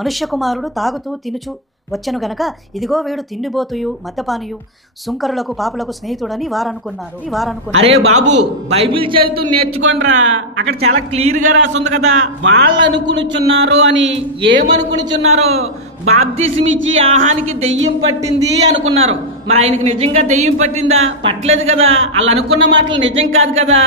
మనుష్య కుమారుడు తాగుతూ తినుచు వచ్చెను గనక ఇదిగో వీడు తిండిబోతుయు మద్యపానియు సుంకరులకు పాపులకు స్నేహితుడని వారనుకున్నారు. అరే బాబు, బైబిల్ చదువుతూ నేర్చుకోండిరా. అక్కడ చాలా క్లియర్ గా రాస్తుంది కదా, వాళ్ళు అనుకునిచున్నారు అని. ఏమనుకునిచున్నారో, బాప్తిస్మిచ్చి ఆహానికి దెయ్యం పట్టింది అనుకున్నారు. మరి ఆయనకి నిజంగా దెయ్యం పట్టిందా? పట్టలేదు కదా. వాళ్ళు అనుకున్న మాటలు నిజం కాదు కదా.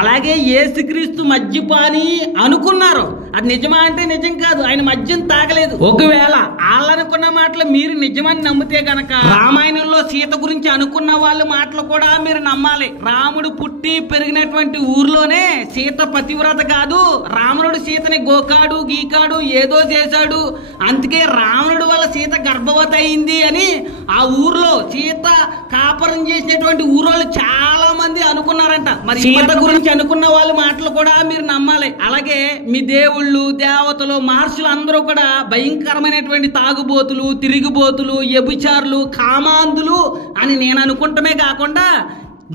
అలాగే యేసుక్రీస్తు మద్యపాని అనుకున్నారు. అది నిజమా అంటే నిజం కాదు, ఆయన మద్యం తాగలేదు. ఒకవేళ వాళ్ళు అనుకున్న మాటలు మీరు నిజమని నమ్మితే గనక రామాయణంలో సీత గురించి అనుకున్న వాళ్ళ మాటలు కూడా మీరు నమ్మాలి. రాముడు పుట్టి పెరిగినటువంటి ఊర్లోనే సీత పతివ్రత కాదు, రావణుడు సీతని గోకాడు గీకాడు ఏదో చేశాడు, అందుకే రావణుడు వల్ల సీత గర్భవతి అయింది అని ఆ ఊర్లో సీత కాపురం చేసినటువంటి ఊరోళ్ళు చాలా మంది అనుకున్నారంట. మరి సీత గురించి అనుకున్న వాళ్ళ మాటలు కూడా మీరు నమ్మాలి. అలాగే మీ దేవుళ్ళు దేవతలు మహర్షులు అందరూ కూడా భయంకరమైనటువంటి తాగుబోతులు, తిరిగిబోతులు, వ్యభిచారులు, కామాంధులు అని నేను అనుకుంటమే కాకుండా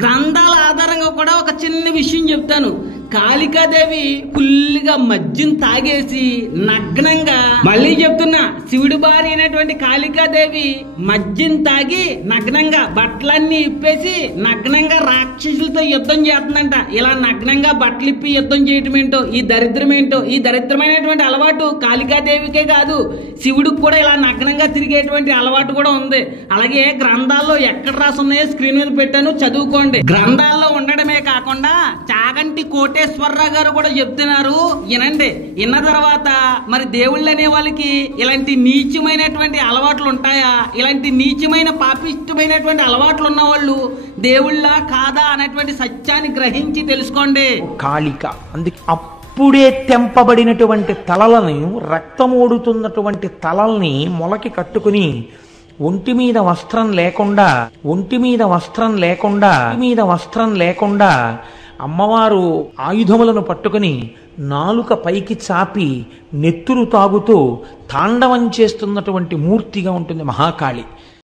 గ్రంథాల ఆధారంగా కూడా ఒక చిన్న విషయం చెప్తాను. కాళికాదేవి ఫుల్గా మద్యం తాగేసి నగ్నంగా, మళ్ళీ చెప్తున్నా, శివుడి భార్య అయినటువంటి కాళికాదేవి మద్యం తాగి నగ్నంగా బట్టలన్నీ ఇప్పేసి నగ్నంగా రాక్షసులతో యుద్ధం చేస్తుందంట. ఇలా నగ్నంగా బట్టలు ఇప్పి యుద్ధం చేయటం ఏంటో, ఈ దరిద్రం ఏంటో. ఈ దరిద్రమైనటువంటి అలవాటు కాళికాదేవికే కాదు, శివుడికి కూడా ఇలా నగ్నంగా తిరిగేటువంటి అలవాటు కూడా ఉంది. అలాగే గ్రంథాల్లో ఎక్కడ రాసున్నాయో స్క్రీన్ మీద పెట్టాను, చదువుకోండి. గ్రంథాల్లో ఉండడమే కాకుండా చాగంటి కోటేశ్వరరావు గారు కూడా చెప్తున్నారు, వినండి. విన్న తర్వాత మరి దేవుళ్ళు అనే వాళ్ళకి ఇలాంటి నీచమైనటువంటి అలవాట్లు ఉంటాయా? ఇలాంటి నీచమైన పాపిష్టమైనటువంటి అలవాట్లు ఉన్న వాళ్ళు దేవుళ్ళ కాదా అనేటువంటి సత్యాన్ని గ్రహించి తెలుసుకోండి. కాళిక అందుకే అప్పుడే తెంపబడినటువంటి తలలను, రక్తమోడుతున్నటువంటి తలల్ని మొలకి కట్టుకుని ఒంటి మీద వస్త్రం లేకుండా అమ్మవారు ఆయుధములను పట్టుకుని నాలుక పైకి చాపి నెత్తురు తాగుతూ తాండవం చేస్తున్నటువంటి మూర్తిగా ఉంటుంది మహాకాళి.